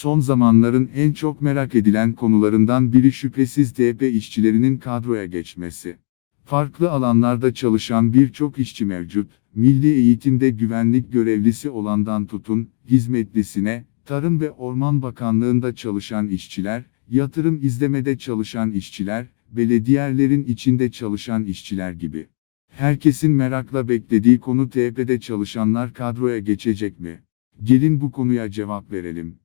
Son zamanların en çok merak edilen konularından biri şüphesiz TP işçilerinin kadroya geçmesi. Farklı alanlarda çalışan birçok işçi mevcut. Milli eğitimde güvenlik görevlisi olandan tutun, hizmetlisine, Tarım ve Orman Bakanlığında çalışan işçiler, yatırım izlemede çalışan işçiler, belediyelerin içinde çalışan işçiler gibi. Herkesin merakla beklediği konu TP'de çalışanlar kadroya geçecek mi? Gelin bu konuya cevap verelim.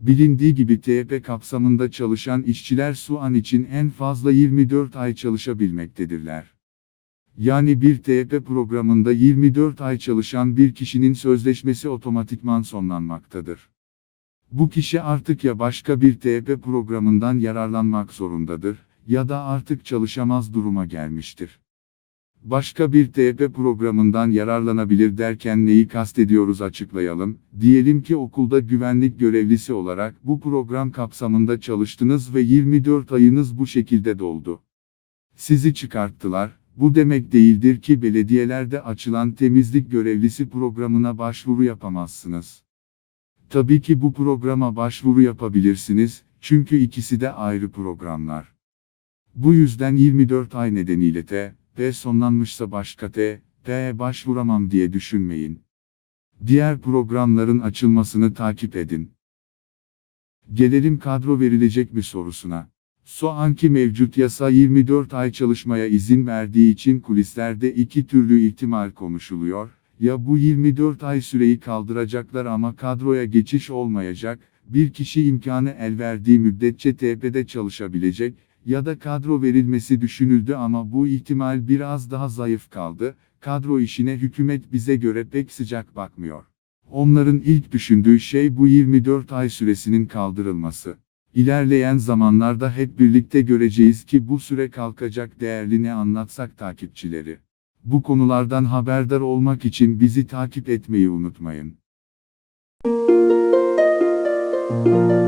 Bilindiği gibi TP kapsamında çalışan işçiler su an için en fazla 24 ay çalışabilmektedirler. Yani bir TP programında 24 ay çalışan bir kişinin sözleşmesi otomatikman sonlanmaktadır. Bu kişi artık ya başka bir TP programından yararlanmak zorundadır, ya da artık çalışamaz duruma gelmiştir. Başka bir TP programından yararlanabilir derken neyi kastediyoruz açıklayalım. Diyelim ki okulda güvenlik görevlisi olarak bu program kapsamında çalıştınız ve 24 ayınız bu şekilde doldu. Sizi çıkarttılar. Bu demek değildir ki belediyelerde açılan temizlik görevlisi programına başvuru yapamazsınız. Tabii ki bu programa başvuru yapabilirsiniz, çünkü ikisi de ayrı programlar. Bu yüzden 24 ay nedeniyle T, P sonlanmışsa başka T, P'ye başvuramam diye düşünmeyin. Diğer programların açılmasını takip edin. Gelelim kadro verilecek mi sorusuna. Şu anki mevcut yasa 24 ay çalışmaya izin verdiği için kulislerde iki türlü ihtimal konuşuluyor. Ya bu 24 ay süreyi kaldıracaklar ama kadroya geçiş olmayacak, bir kişi imkanı el verdiği müddetçe TP'de çalışabilecek, ya da kadro verilmesi düşünüldü ama bu ihtimal biraz daha zayıf kaldı. Kadro işine hükümet bize göre pek sıcak bakmıyor. Onların ilk düşündüğü şey bu 24 ay süresinin kaldırılması. İlerleyen zamanlarda hep birlikte göreceğiz ki bu süre kalkacak değerli ne anlatsak takipçileri. Bu konulardan haberdar olmak için bizi takip etmeyi unutmayın. Müzik